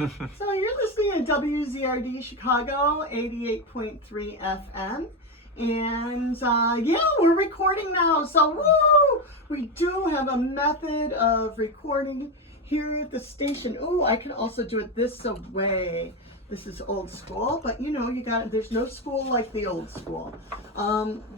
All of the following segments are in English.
So you're listening to WZRD Chicago 88.3 FM. And yeah, we're recording now. So woo! We do have a method of recording here at the station. Oh, I can also do it this way. This is old school, but you know, there's no school like the old school.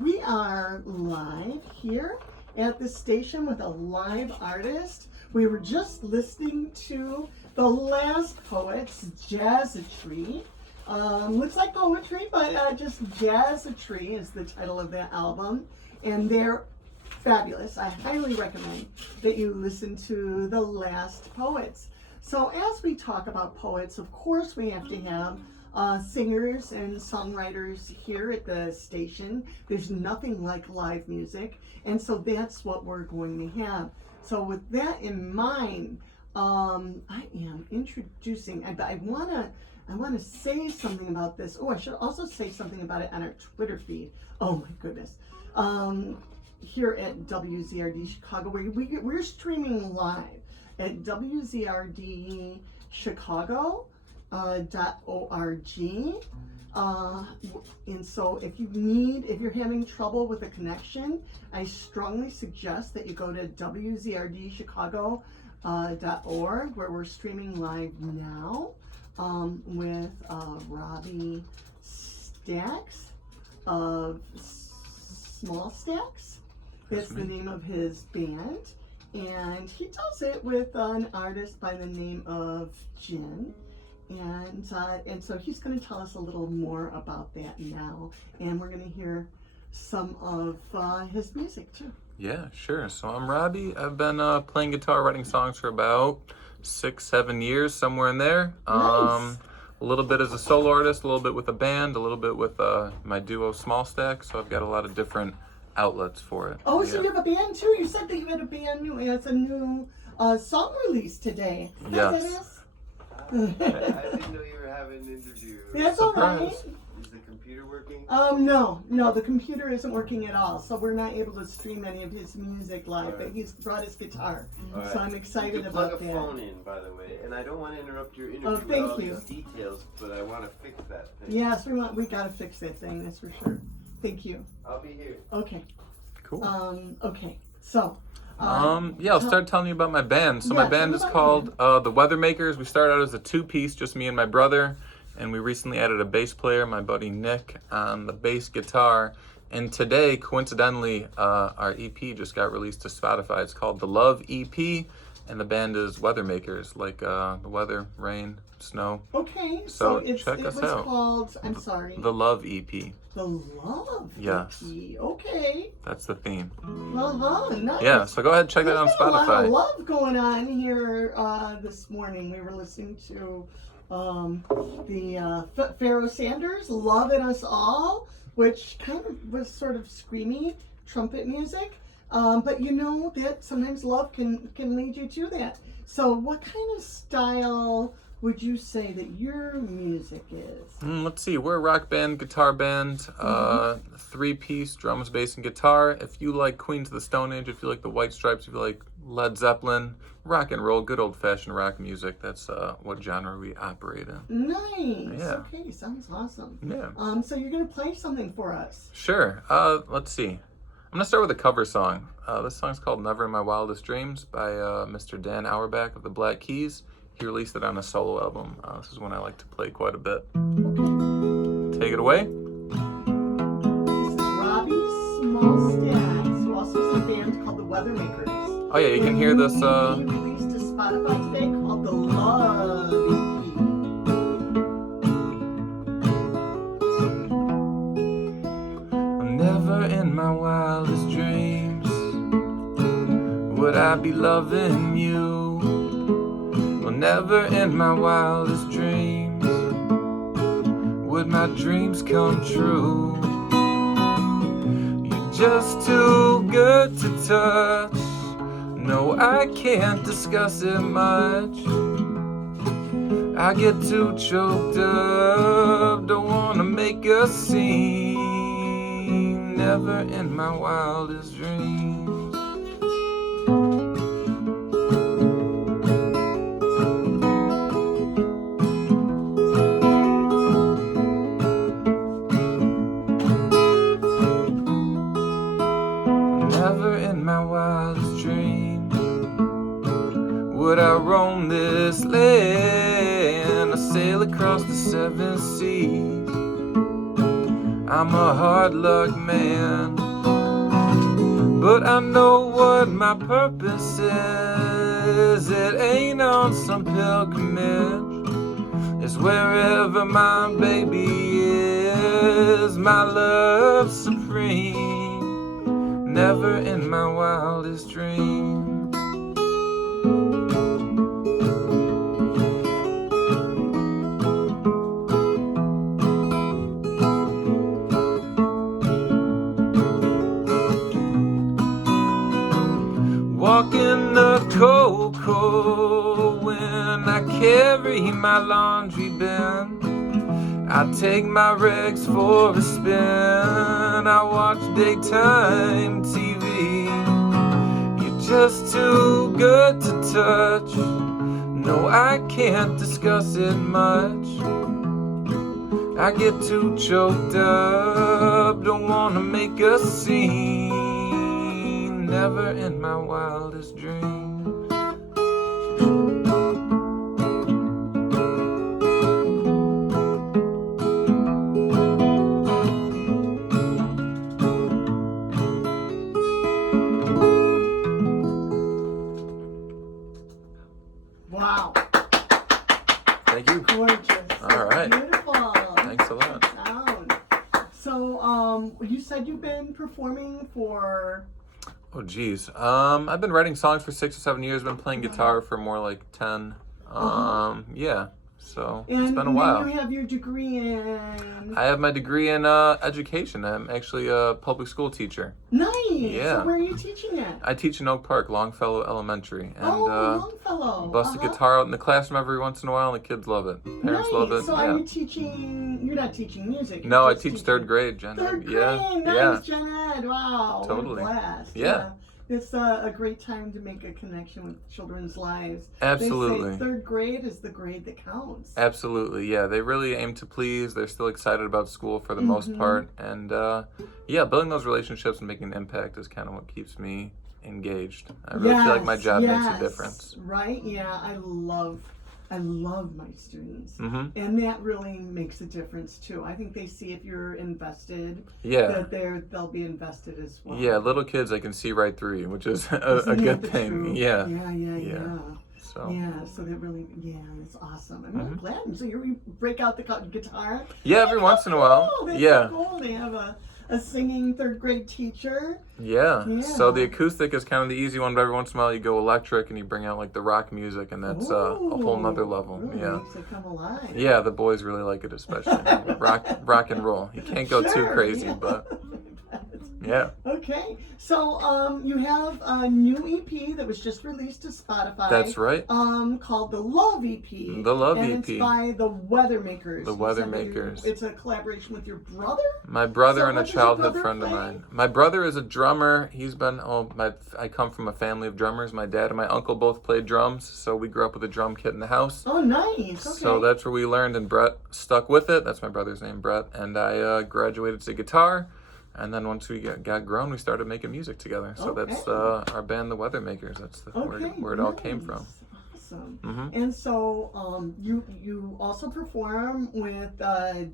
We are live here at the station with a live artist. We were just listening to The Last Poets, Jazzatry. Looks like poetry, but just Jazzatry is the title of that album. And they're fabulous. I highly recommend that you listen to The Last Poets. So as we talk about poets, of course we have to have singers and songwriters here at the station. There's nothing like live music, and so that's what we're going to have. So with that in mind, I am introducing, I want to say something about this. Oh, I should also say something about it on our Twitter feed. Oh my goodness. Here at WZRD Chicago, we're streaming live at WZRD Chicago. .org. And so if you're having trouble with a connection, I strongly suggest that you go to WZRDchicago.org, where we're streaming live now with Robbie Stacks of Small Stacks. That's the name of his band. And he does it with an artist by the name of Jin. And so he's going to tell us a little more about that now. And we're going to hear some of his music too. Yeah, sure. So I'm Robbie. I've been playing guitar, writing songs for about 6-7 years, somewhere in there. Nice. A little bit as a solo artist, a little bit with a band, a little bit with my duo Small Stack. So I've got a lot of different outlets for it. Oh, so you have a band too? You said that you had a band new as a new song release today. Yes. I didn't know you were having an interview. That's all right. Is the computer working? No, the computer isn't working at all, so we're not able to stream any of his music live, but he's brought his guitar. So I'm excited about that. Plug a phone in, by the way, and I don't want to interrupt your interview with thank all you. these details, but I want to fix that thing. Yes, we got to fix that thing, that's for sure. Thank you. I'll be here. Okay. Cool. Okay, so... yeah, I'll start telling you about my band. So my band is called The Weathermakers. We started out as a two-piece, just me and my brother, and we recently added a bass player, my buddy Nick, on the bass guitar. And today, coincidentally, our EP just got released to Spotify. It's called The Love EP, and the band is Weathermakers, like the weather, rain, snow. Okay, So it check us was out. called, I'm sorry. The Love EP. The Love Yes. EP. Okay. That's the theme. Nice. Yeah, so go ahead and check that out on There's been a lot Spotify. of love going on here this morning. We were listening to the Pharaoh Sanders, Loving Us All, which kind of was sort of screamy trumpet music. But you know that sometimes love can lead you to that. So what kind of style would you say that your music is? Let's see, we're a rock band, guitar band, three-piece, drums, bass, and guitar. If you like Queens of the Stone Age, if you like the White Stripes, if you like Led Zeppelin, rock and roll, good old-fashioned rock music, that's what genre we operate in. Nice. Yeah. Okay, sounds awesome. Yeah. So you're going to play something for us. Sure. Let's see. I'm going to start with a cover song. This song's called Never in My Wildest Dreams by Mr. Dan Auerbach of the Black Keys. He released it on a solo album. This is one I like to play quite a bit. Okay. Take it away. This is Robbie Small Stacks, who also has a band called the Weathermakers. Oh yeah, you can hear this. He released to Spotify today called The Love EP. Never in my wildest dreams would I be loving you. Well, never in my wildest dreams would my dreams come true. You're just too good to touch. No, I can't discuss it much. I get too choked up, don't wanna make a scene. Never in my wildest dreams. this land. I sail across the 7 seas. I'm a hard luck man, but I know what my purpose is. It ain't on some pilgrimage. It's wherever my baby is. My love supreme, never in my wildest dreams. Walking the cocoa when I carry my laundry bin. I take my rags for a spin. I watch daytime TV. You're just too good to touch. No, I can't discuss it much. I get too choked up, don't wanna make a scene. Never in my wildest dreams. Wow. Thank you. Gorgeous. All right. Beautiful. Thanks a lot. Sound. So, you said you've been performing for... Oh geez. I've been writing songs for 6 or 7 years. Been playing guitar for more like 10. Yeah. So it's been a while. And you have your degree in... I have my degree in education. I'm actually a public school teacher. Nice. Yeah. So where are you teaching at? I teach in Oak Park, Longfellow Elementary, and Longfellow. bust a guitar out in the classroom every once in a while, and the kids love it. Parents love it. So yeah. are you teaching? You're not teaching music. No, I you're just teach teaching- third grade, Gen Ed. Third grade. Yeah, Nice, yeah. Gen Ed. Wow. Totally. What a blast. Yeah. It's a great time to make a connection with children's lives. Absolutely. They say third grade is the grade that counts. Absolutely, yeah. They really aim to please. They're still excited about school for the most part. And yeah, building those relationships and making an impact is kind of what keeps me engaged. I really feel like my job makes a difference. Right? Yeah, I love my students. Mm-hmm. And that really makes a difference too. I think they see if you're invested, Yeah. that they'll be invested as well. Yeah, little kids, I can see right through you, which is a Isn't good that the thing. truth? Yeah. Yeah. So. Yeah, so that really, it's awesome. I'm really glad. So you break out the guitar? Yeah, every once in a while. Cool. That's Yeah. so cool. They have a singing third grade teacher. Yeah. Yeah. So the acoustic is kind of the easy one, but every once in a while you go electric and you bring out like the rock music, and that's a whole nother level. Really Yeah. makes it come alive. Yeah, the boys really like it, especially rock and roll. You can't go too Sure, crazy, yeah. but yeah. Okay, so you have a new EP that was just released to Spotify. That's right. Called the Love EP. The Love and EP. It's by the Weathermakers. The You said that Weathermakers. It's a collaboration with your brother. My brother So and a what does your childhood brother friend of play? mine. My brother is a drummer. He's been I come from a family of drummers. My dad and my uncle both played drums, so we grew up with a drum kit in the house. Oh, nice. Okay. So that's where we learned, and Brett stuck with it. That's my brother's name, Brett. And I graduated to guitar, and then once we got grown, we started making music together. So that's our band, the Weathermakers. That's the where it all came from. Awesome. Mm-hmm. And so you also perform with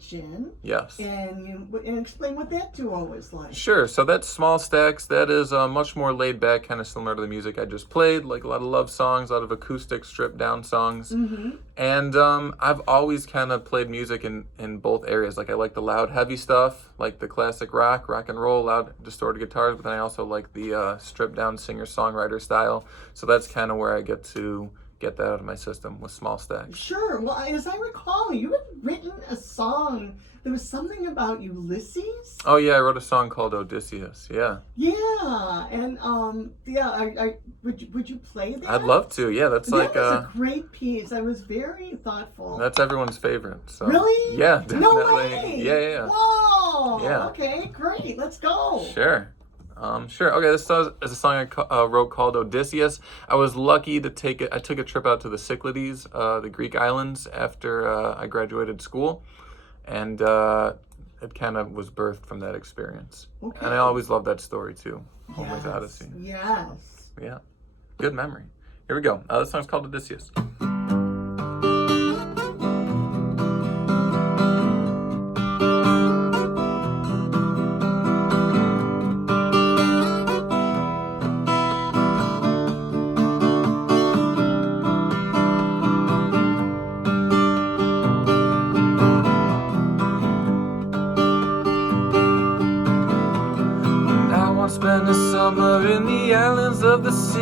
Jen. Yes. And explain what that duo was like. Sure. So that's Small Stacks. That is much more laid back, kind of similar to the music I just played, like a lot of love songs, a lot of acoustic stripped down songs. Mm-hmm. And I've always kind of played music in both areas. Like I like the loud, heavy stuff, like the classic rock and roll, loud, distorted guitars. But then I also like the stripped down singer-songwriter style. So that's kind of where I get to get that out of my system with Small Stacks. Sure. Well, as I recall, you had written a song. There was something about Ulysses. Oh yeah, I wrote a song called Odysseus. Yeah. Yeah, and would you play that? I'd love to. Yeah, that's like that was a great piece. I was very thoughtful. that's everyone's favorite. So. Really? Yeah, definitely. No way. Yeah. Whoa. Yeah. Okay, great. Let's go. Sure. Sure. Okay, this is a song I wrote called Odysseus. I was lucky to take it. I took a trip out to the Cyclades, the Greek islands, after I graduated school, and it kind of was birthed from that experience. Okay. And I always loved that story too, Homer's Odyssey. Yes. Yeah, good memory. Here we go. This song's called Odysseus.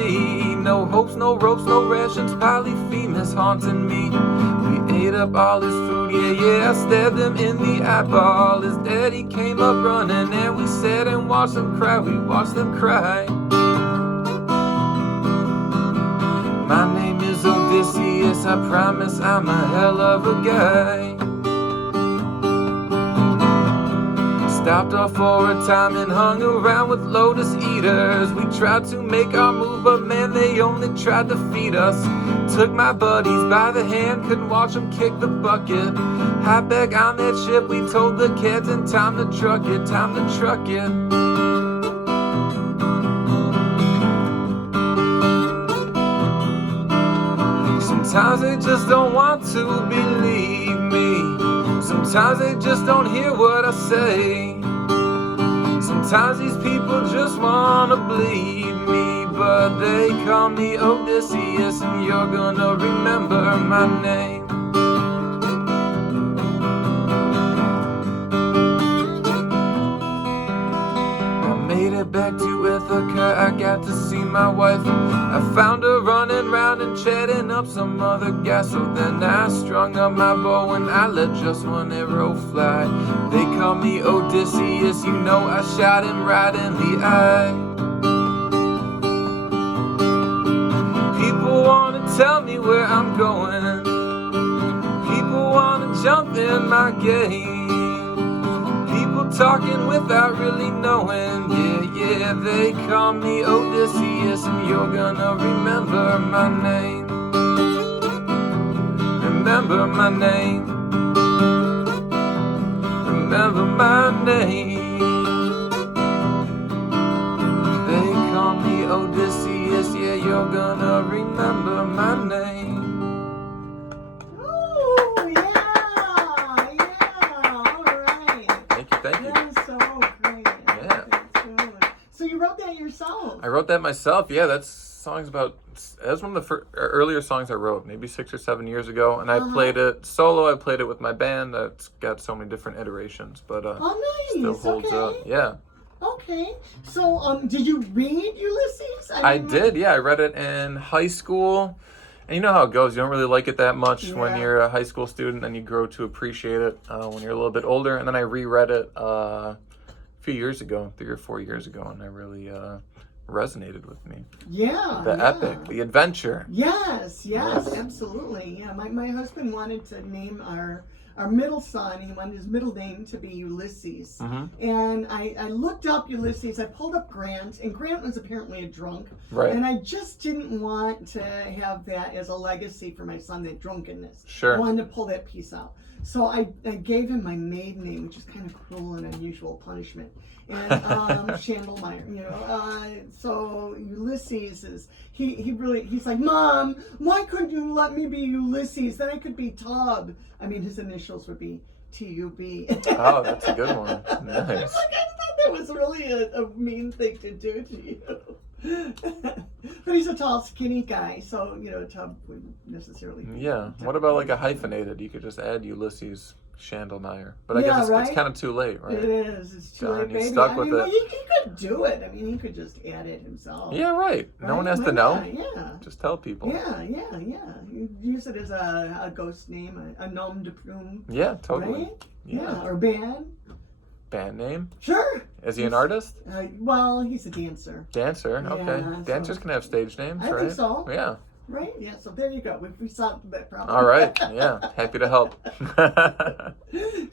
me. No hopes, no ropes, no rations, Polyphemus haunting me. We ate up all his food, yeah, I stabbed him in the eyeball. His daddy came up running and we sat and watched them cry, we watched them cry. My name is Odysseus, I promise I'm a hell of a guy. Stopped off for a time and hung around with lotus eaters. We tried to make our move, but man, they only tried to feed us. Took my buddies by the hand, couldn't watch them kick the bucket. Hop back on that ship, we told the kids, and time to truck it, time to truck it. Sometimes they just don't want to believe me. Sometimes they just don't hear what I say. Sometimes these people just wanna bleed me, but they call me Odysseus, and you're gonna remember my name. I made it back to Ithaca, I got to see my wife. I found her running round and chatting up some other guy. So then I strung up my bow and I let just one arrow fly. They call me Odysseus, you know I shot him right in the eye. People wanna tell me where I'm going. People wanna jump in my game. People talking without really knowing. Yeah, they call me Odysseus, and you're gonna remember my name. Remember my name. Remember my name. They call me Odysseus, yeah, you're gonna remember my name. Oh, yeah, all right. Thank you. That is so great. Yeah. So you wrote that yourself? I wrote that myself. Yeah, that's one of the earlier songs I wrote, maybe 6 or 7 years ago, and I played it solo. I played it with my band. That's got so many different iterations, but oh, nice. still holds up. Yeah. Okay. So, did you read Ulysses? I did. Yeah, I read it in high school. And you know how it goes. You don't really like it that much when you're a high school student, and you grow to appreciate it when you're a little bit older. And then I reread it a few years ago, 3 or 4 years ago, and it really resonated with me. Yeah. The epic, the adventure. Yes, absolutely. Yeah, my husband wanted to name our middle son. He wanted his middle name to be Ulysses. And I looked up Ulysses. I pulled up Grant, and Grant was apparently a drunk. Right. And I just didn't want to have that as a legacy for my son, that drunkenness. Sure. I wanted to pull that piece out. So I gave him my maiden name, which is kind of cruel and unusual punishment. And Schandelmeier, so Ulysses is, he's like, Mom, why couldn't you let me be Ulysses? Then I could be Tub. I mean, his initials would be T-U-B. Oh, that's a good one. Nice. I thought that was really a mean thing to do to you. But he's a tall, skinny guy, so, Tub wouldn't necessarily be. Yeah. What about like a hyphenated? You could just add Ulysses Schandelmeier. But I guess it's kind of too late, right? It is. It's too late, baby. Stuck with it. He could do it. I mean, he could just add it himself. Yeah, right. No one has to know. Yeah. Just tell people. Yeah. You use it as a ghost name, a nom de plume. Yeah, totally. Right? Yeah. Or band. Band name? Sure. Is he an artist? Well, he's a dancer. Dancer, okay. Yeah, Dancers can have stage names, right? I think so. Yeah. Right? Yeah, so there you go. We solved that problem. All right. Yeah. Happy to help.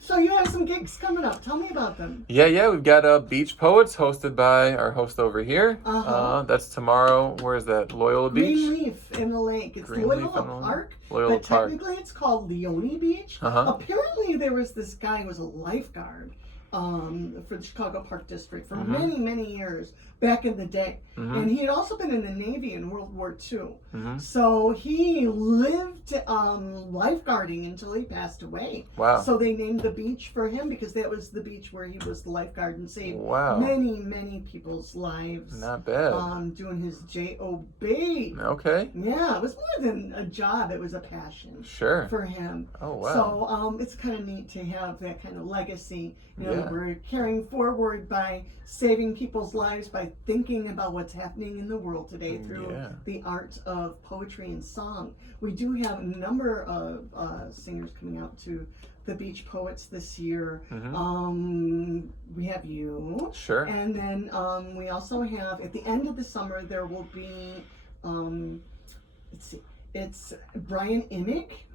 So you have some gigs coming up. Tell me about them. Yeah. We've got Beach Poets hosted by our host over here. That's tomorrow. Where is that? Loyola Beach? Greenleaf in the lake. It's Loyola Park. Loyola Park. Technically it's called Leone Beach. Apparently there was this guy who was a lifeguard for the Chicago Park District for many, many years back in the day. And he had also been in the Navy in World War II. So he lived lifeguarding until he passed away. Wow. So they named the beach for him because that was the beach where he was the lifeguard and saved many, many people's lives. Not bad. Doing his job. Okay. Yeah, it was more than a job. It was a passion. Sure. For him. Oh, wow. So it's kind of neat to have that kind of legacy. Yeah. We're carrying forward by saving people's lives by thinking about what's happening in the world today through the art of poetry and song. We do have a number of singers coming out to the Beach Poets this year. We have you. Sure. And then we also have, at the end of the summer, there will be, let's see, it's Brian Emick,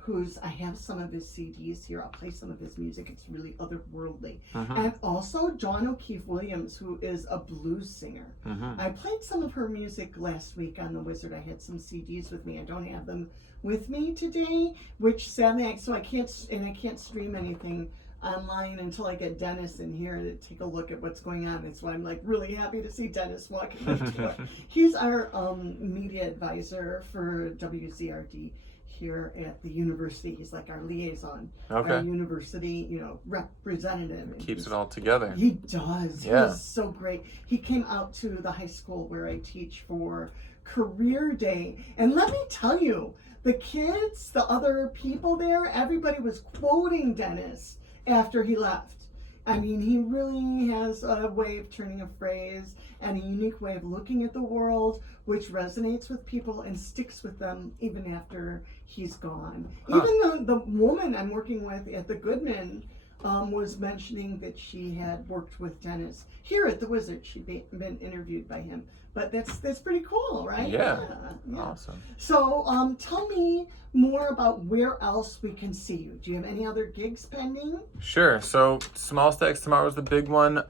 I have some of his CDs here. I'll play some of his music. It's really otherworldly. And also Dawn O'Keefe Williams, who is a blues singer. I played some of her music last week on The Wizard. I had some CDs with me. I don't have them with me today, which sadly, I can't stream anything online until I get Dennis in here to take a look at what's going on. That's why I'm like really happy to see Dennis walking into it. He's our media advisor for WZRD here at the university. He's like our liaison, our university, representative. Keeps it all together. He does. Yeah. He's so great. He came out to the high school where I teach for career day. And let me tell you, the kids, the other people there, everybody was quoting Dennis after he left. I mean, he really has a way of turning a phrase and a unique way of looking at the world, which resonates with people and sticks with them even after he's gone. Even the woman I'm working with at the Goodman was mentioning that she had worked with Dennis here at the Wizard. She'd been interviewed by him. But that's pretty cool, right? Yeah. Awesome. So tell me more about where else we can see you. Do you have any other gigs pending? Sure. So Small Stacks tomorrow is the big one.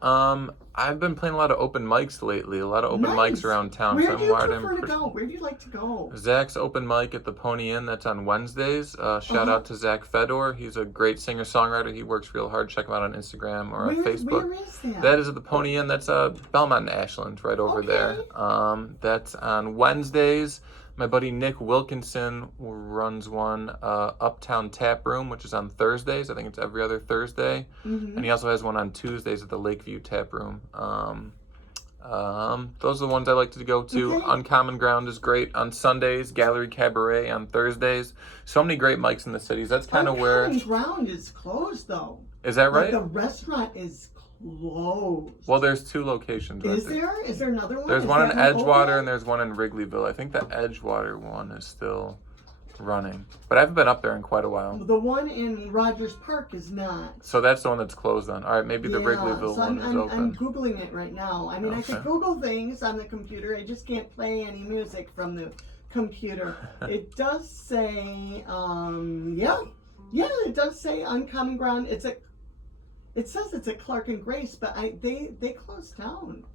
I've been playing a lot of open mics lately. A lot of open mics around town. Where do you prefer to go? Where do you like to go? Zach's open mic at the Pony Inn. That's on Wednesdays. Shout out to Zach Fedor. He's a great singer-songwriter. He works real hard. Check him out on Instagram or on Facebook. Where is that? That is at the Pony Inn. That's Belmont and Ashland, right over there. That's on Wednesdays. My buddy Nick Wilkinson runs one, Uptown Tap Room, which is on Thursdays. I think it's every other Thursday. And he also has one on Tuesdays at the Lakeview Tap Room. Those are the ones I like to go to. Uncommon Ground is great on Sundays. Gallery Cabaret on Thursdays. So many great mics in the cities. That's kind of where... Uncommon Ground is closed, though. Is that right? The restaurant is closed. Well, there's two locations. Is there? Is there another one? There's one in Edgewater and there's one in Wrigleyville. I think the Edgewater one is still running, but I haven't been up there in quite a while. The one in Rogers Park is not. So that's the one that's closed on. All right, maybe the Wrigleyville one is open. I'm Googling it right now. I mean, I can Google things on the computer. I just can't play any music from the computer. It does say, it does say Uncommon Ground. It says it's at Clark and Grace, but they closed down.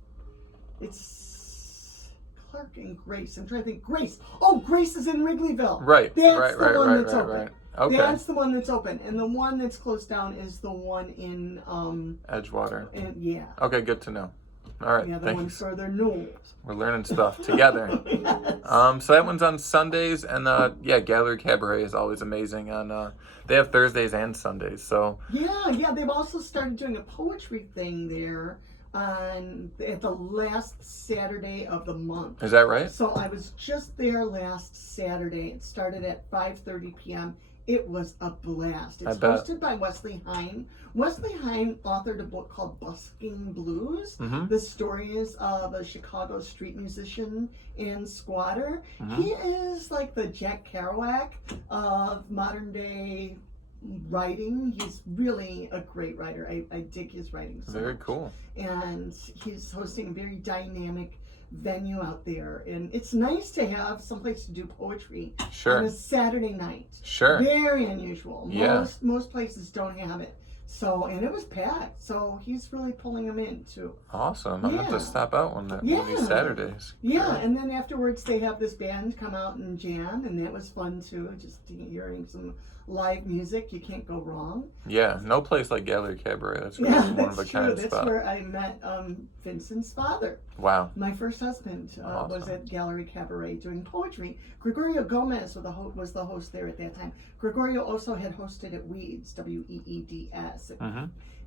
It's Clark and Grace. I'm trying to think. Grace. Oh, Grace is in Wrigleyville. Right. That's the one that's open. Right. Okay. That's the one that's open, and the one that's closed down is the one in Edgewater. Yeah. Okay, good to know. All right. Yeah, the one further north. We're learning stuff together. Yes. So that one's on Sundays, and Gallery Cabaret is always amazing. On they have Thursdays and Sundays. So yeah, they've also started doing a poetry thing there at the last Saturday of the month. Is that right? So I was just there last Saturday. It started at 5:30 p.m. It was a blast. It's hosted by Wesley Hine. Wesley Hine authored a book called Busking Blues. The stories of a Chicago street musician and squatter. He is like the Jack Kerouac of modern day writing. He's really a great writer. I dig his writing so Very much. Cool. And he's hosting a very dynamic venue out there, and it's nice to have someplace to do poetry on a Saturday night. Very unusual. Most places don't have it. So, and it was packed. So he's really pulling them in too. Awesome. I'm going to have to stop out one of these Saturdays. Yeah, great. And then afterwards they have this band come out and jam, and that was fun too. Just hearing some live music, you can't go wrong. Yeah, no place like Gallery Cabaret. That's really one of a kind spot. That's where I met Vincent's father. Wow. My first husband was at Gallery Cabaret doing poetry. Gregorio Gomez was the host there at that time. Gregorio also had hosted at Weeds, WEEDS.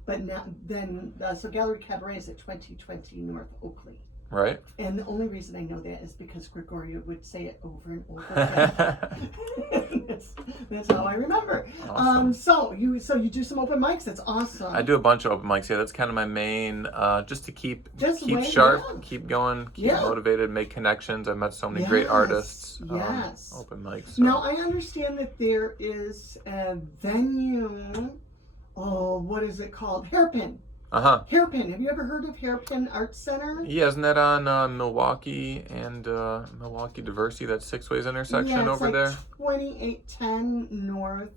But now, so Gallery Cabaret is at 2020 North Oakley. Right. And the only reason I know that is because Gregoria would say it over and over again. that's how I remember. Awesome. So you do some open mics. That's awesome. I do a bunch of open mics. Yeah, that's kind of my main, just to keep sharp, keep going, keep motivated, make connections. I've met so many great artists. Yes. Open mics. So. Now I understand that there is a venue. Oh, what is it called? Hairpin. Hairpin. Have you ever heard of Hairpin Arts Center? Yeah, isn't that on Milwaukee and Milwaukee Diversity, that Six Ways intersection over there? 2810 North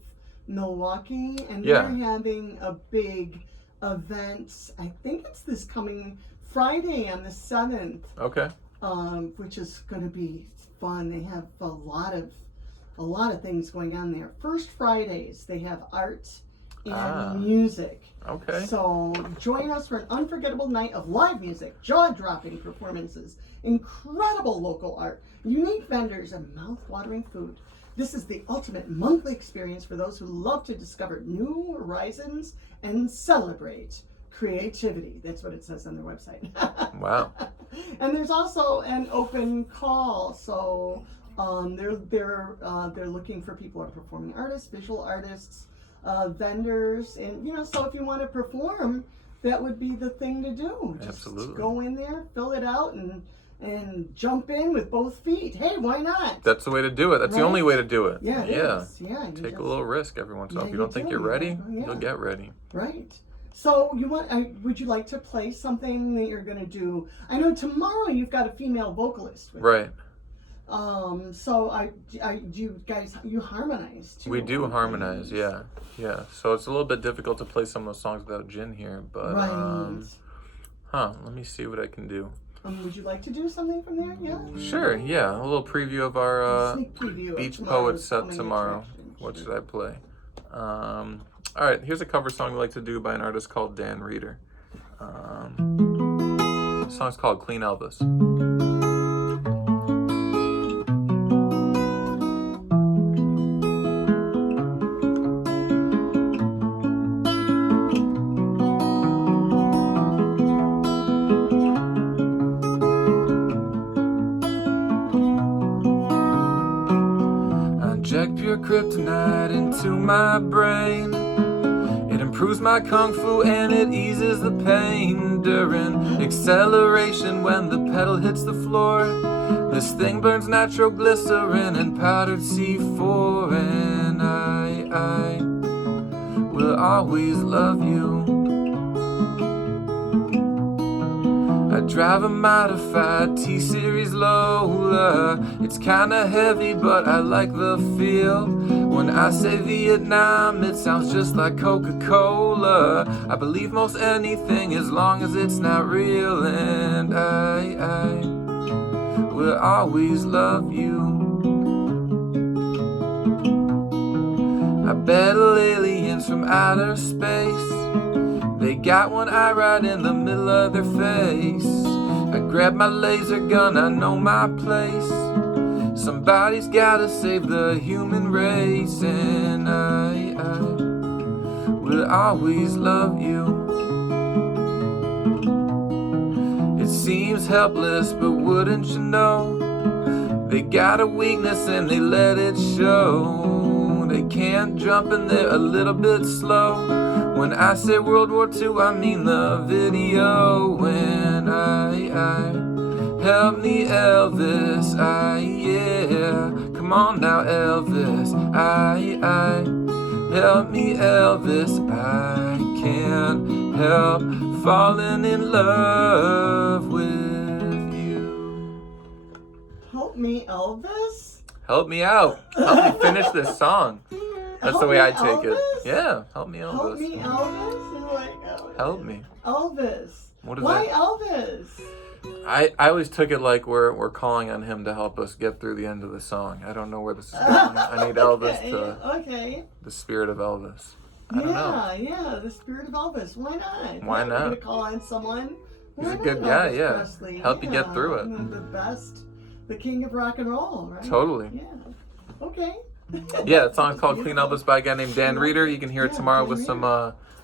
Milwaukee, and they're having a big event. I think it's this coming Friday on the 7th. Okay. Which is going to be fun. They have a lot of things going on there. First Fridays they have art and music. Okay. So join us for an unforgettable night of live music, jaw-dropping performances, incredible local art, unique vendors, and mouth-watering food. This is the ultimate monthly experience for those who love to discover new horizons and celebrate creativity. That's what it says on their website. Wow. And there's also an open call. So they're looking for people who are performing artists, visual artists, vendors, and so if you want to perform, that would be the thing to do. Just go in there, fill it out, and jump in with both feet. Hey, why not? That's the way to do it. That's the only way to do it. Yeah, it is. Take a little risk every once in a while. If you don't think you're ready, you'll get ready. Right. So would you like to play something that you're going to do? I know tomorrow you've got a female vocalist with right. So you guys harmonize too? We do harmonize, yeah. So it's a little bit difficult to play some of those songs without Jen here, but let me see what I can do. Would you like to do something from there? Yeah. Sure. Yeah, a little preview of our preview Beach Poets set tomorrow. What should I play? All right. Here's a cover song we like to do by an artist called Dan Reeder. The song's called Clean Elvis. Kryptonite into my brain. It improves my kung fu and it eases the pain during acceleration when the pedal hits the floor. This thing burns nitroglycerin and powdered C4, and I will always love you. I drive a modified T-Series Lola. It's kinda heavy, but I like the feel. When I say Vietnam, it sounds just like Coca-Cola. I believe most anything as long as it's not real, and I will always love you. I battle aliens from outer space. They got one eye right in the middle of their face. I grab my laser gun, I know my place. Somebody's gotta save the human race, and I will always love you. It seems helpless, but wouldn't you know? They got a weakness and they let it show. They can't jump and they're a little bit slow. When I say World War II, I mean the video. When I help me Elvis, come on now Elvis, help me Elvis, I can't help falling in love with you. Help me Elvis? Help me out. Help me finish this song. That's the way I take Elvis? it. Yeah, help me Elvis. Help me Elvis? Help me. Elvis. What is Why that? Elvis? I always took it like we're calling on him to help us get through the end of the song. I don't know where this is going. I need Elvis Okay. the spirit of Elvis. I don't know. Yeah, the spirit of Elvis. Why not? Why We're not? going to call on someone. He's Why a good not guy, Elvis yeah. Presley? Help you get through it. The best, the king of rock and roll, right? Totally. Yeah. Okay. Yeah, that song's called Clean Elvis by a guy named Dan Reeder. You can hear it tomorrow with some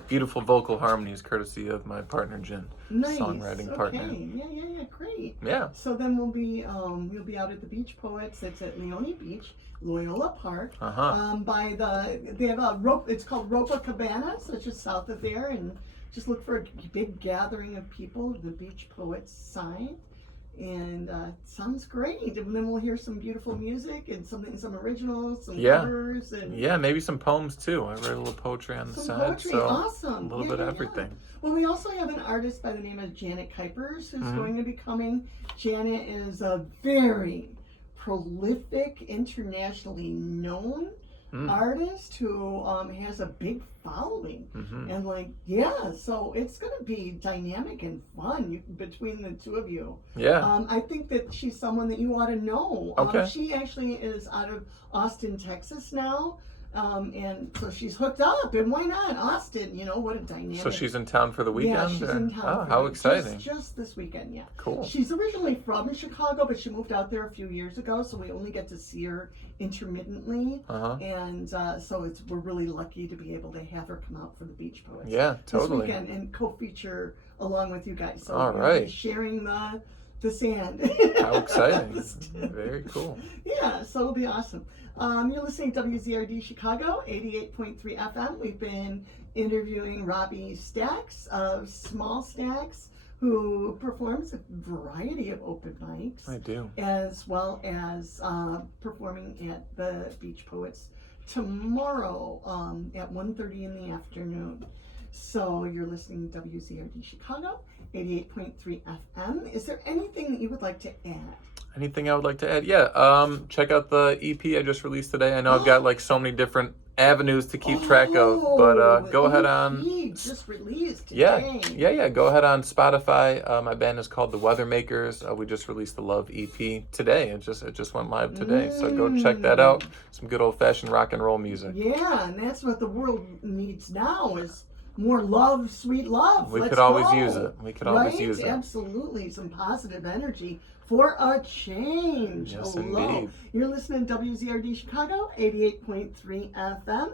beautiful vocal harmonies courtesy of my partner Jen, Nice. songwriting partner. Okay. Yeah, great. Yeah. So then we'll be out at the Beach Poets. It's at Leone Beach, Loyola Park. They have a rope. It's called Ropa Cabana, so it's just south of there, and just look for a big gathering of people. The Beach Poets sign, and sounds great. And then we'll hear some beautiful music and some originals, some covers, and maybe some poems too. I write a little poetry on the side, poetry. so Awesome. a little bit of everything. Well, we also have an artist by the name of Janet Kuipers who's going to be coming. Janet is a very prolific, internationally known artist who has a big following. And so it's going to be dynamic and fun between the two of you. I think that she's someone that you ought to know. She actually is out of Austin, Texas now. And so she's hooked up, and why not? Austin, what a dynamic. So she's in town for the weekend? Yeah, she's in town. Oh, how exciting. Just this weekend, yeah. Cool. She's originally from Chicago, but she moved out there a few years ago, so we only get to see her intermittently. And so we're really lucky to be able to have her come out for the Beach Poets. Yeah, totally. This weekend and co-feature along with you guys. So all we'll right. be sharing the sand. How exciting. Very cool. Yeah, so it'll be awesome. You're listening to WZRD Chicago, 88.3 FM. We've been interviewing Robbie Stacks of Small Stacks, who performs a variety of open mics. I do. As well as performing at the Beach Poets tomorrow at 1:30 in the afternoon. So you're listening to WZRD Chicago, 88.3 FM. Is there anything that you would like to add? Anything I would like to add? Yeah, check out the EP I just released today. I know I've got like so many different avenues to keep track of, but go ahead on. Just released today. Yeah. Go ahead on Spotify. My band is called the Weathermakers. We just released the Love EP today. It just went live today. So go check that out. Some good old fashioned rock and roll music. Yeah, and that's what the world needs now is more love, sweet love. We could always use it. We could always use it. Absolutely, some positive energy for a change. Yes, Hello. indeed. You're listening to WZRD Chicago, 88.3 FM,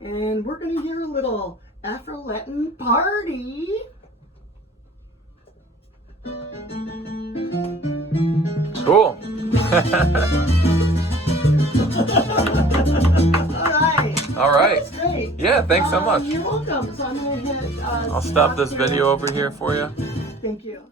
and we're going to hear a little Afro-Latin party. Cool. All right. That's great. Yeah, thanks so much. You're welcome. So I'm going to hit I'll stop this video over here for you. Thank you.